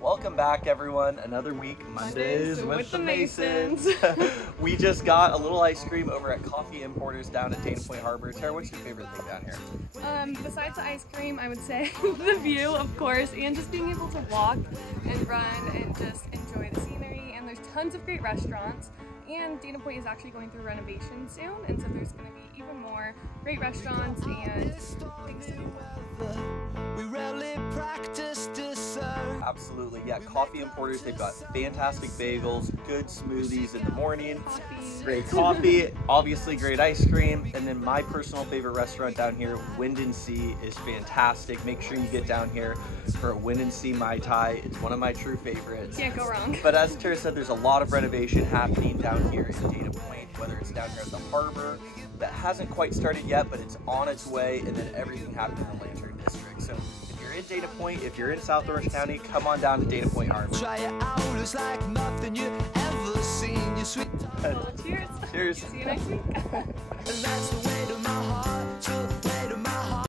Welcome back, everyone. Another week, Mondays with the Masons. We just got a little ice cream over at Coffee Importers down at Dana Point Harbor. Tara, what's your favorite thing down here? Besides the ice cream, I would say the view, of course, and just being able to walk and run and just enjoy the scenery. And there's tons of great restaurants. And Dana Point is actually going through renovations soon, and so there's going to be even more great restaurants and things to do. Absolutely, yeah. Coffee Importers, they've got fantastic bagels, good smoothies in the morning, great coffee, obviously great ice cream, and then my personal favorite restaurant down here, Wind and Sea, is fantastic. Make sure you get down here for a Wind and Sea Mai Tai. It's one of my true favorites. Can't go wrong. But as Tara said, there's a lot of renovation happening down here in Dana Point, whether it's down here at the harbor, that hasn't quite started yet, but it's on its way, and then everything happening in the Lantern District. So if you're in Dana Point, if you're in South Orange County, come on down to Dana Point Harbor. Try it out, it's like nothing you ever seen. You sweet. Cheers. Cheers. See you next week. And that's the way to my heart.